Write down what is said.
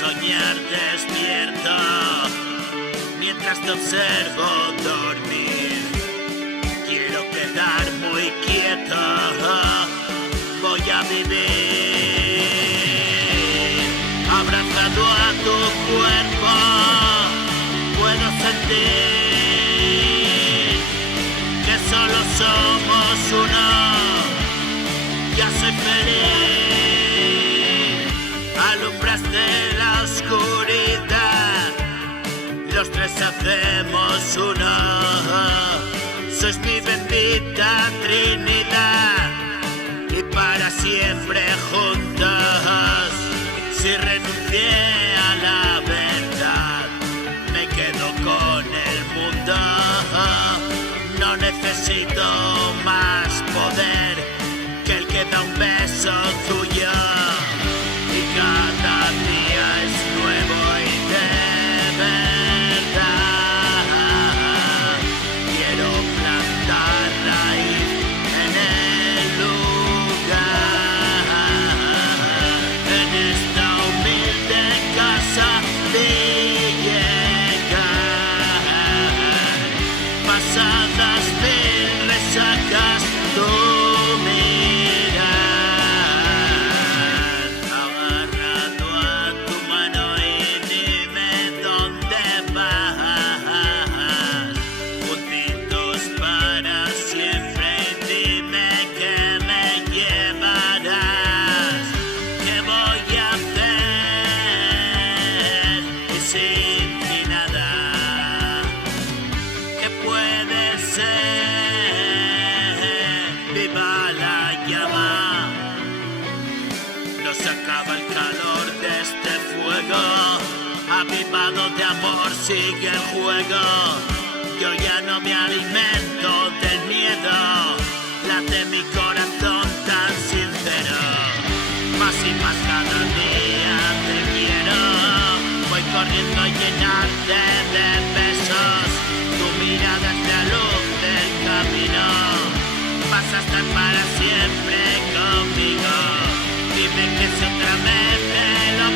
soñar despierto mientras te observo dormir. Quiero quedar muy quieto, voy a vivir abrazado a tu cuerpo. Puedo sentir que solo somos uno. Ya soy feliz, alumbraste la oscuridad, los tres hacemos uno. Sois mi bendita Trinidad y para siempre juntos. Si renuncié a la verdad, me quedo con el mundo. No necesito más poder que el que da un beso tuyo. Y cada día es nuevo y de verdad. Quiero plantar raíz en el lugar. En esta humilde casa vi llegar pasadas mil resacas. Tú acaba el calor de este fuego, avivado de amor sigue el juego. Yo ya no me alimento del miedo, late mi corazón tan sincero. Más y más cada día te quiero, voy corriendo a llenarte de besos. Tu mirada es la luz del camino, vas a estar para siempre conmigo. Dime que si otra vez te lo